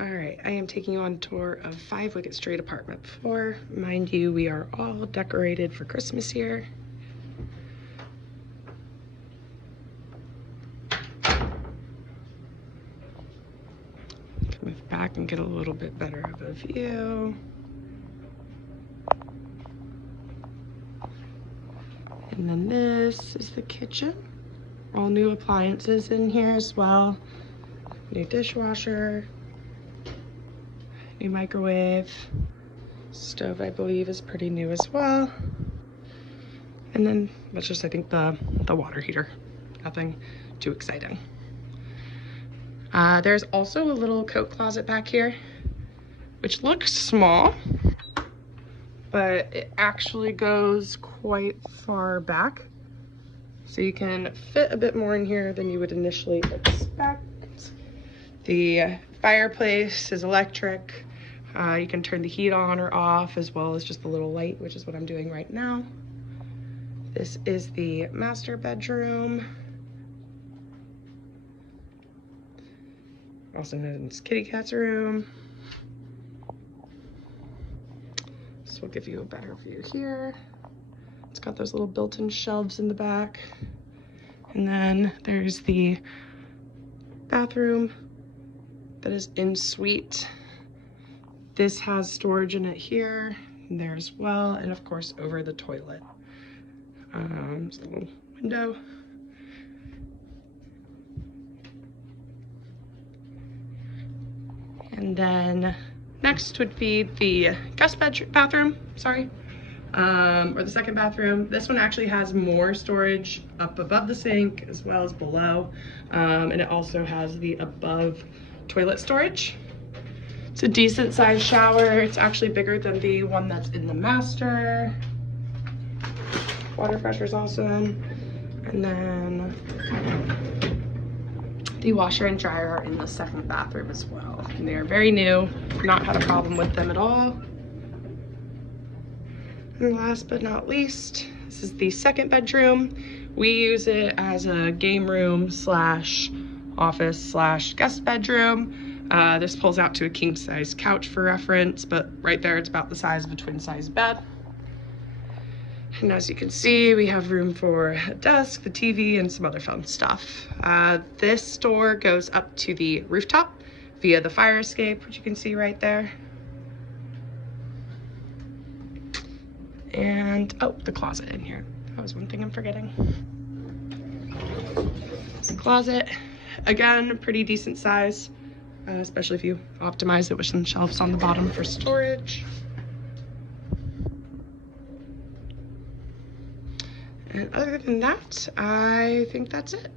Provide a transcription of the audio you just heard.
All right, I am taking you on a tour of 5 Wicket Street apartment 4. Mind you, we are all decorated for Christmas here. Move back and get a little bit better of a view. And then this is the kitchen. All new appliances in here as well. New dishwasher, new microwave. Stove, I believe, is pretty new as well. And then that's just, I think, the water heater. Nothing too exciting. There's also a little coat closet back here, which looks small, but it actually goes quite far back. So you can fit a bit more in here than you would initially expect. The fireplace is electric. You can turn the heat on or off, as well as just the little light, which is what I'm doing right now. This is the master bedroom. Also known as kitty cat's room. This will give you a better view here. It's got those little built-in shelves in the back. And then there's the bathroom that is en suite. This has storage in it here and there as well, and of course over the toilet. There's a little window. And then next would be the guest bathroom, sorry, or the second bathroom. This one actually has more storage up above the sink as well as below, and it also has the above toilet storage. It's a decent sized shower. It's actually bigger than the one that's in the master. Water pressure is awesome. And then the washer and dryer are in the second bathroom as well. And they are very new, not had a problem with them at all. And last but not least, this is the second bedroom. We use it as a game room slash office slash guest bedroom. This pulls out to a king size couch for reference, but right there it's about the size of a twin size bed. And as you can see, we have room for a desk, the TV, and some other fun stuff. This door goes up to the rooftop via the fire escape, which you can see right there. And, oh, the closet in here. That was one thing I'm forgetting. The closet, again, pretty decent size, especially if you optimize it with some shelves on the bottom for storage. And other than that, I think that's it.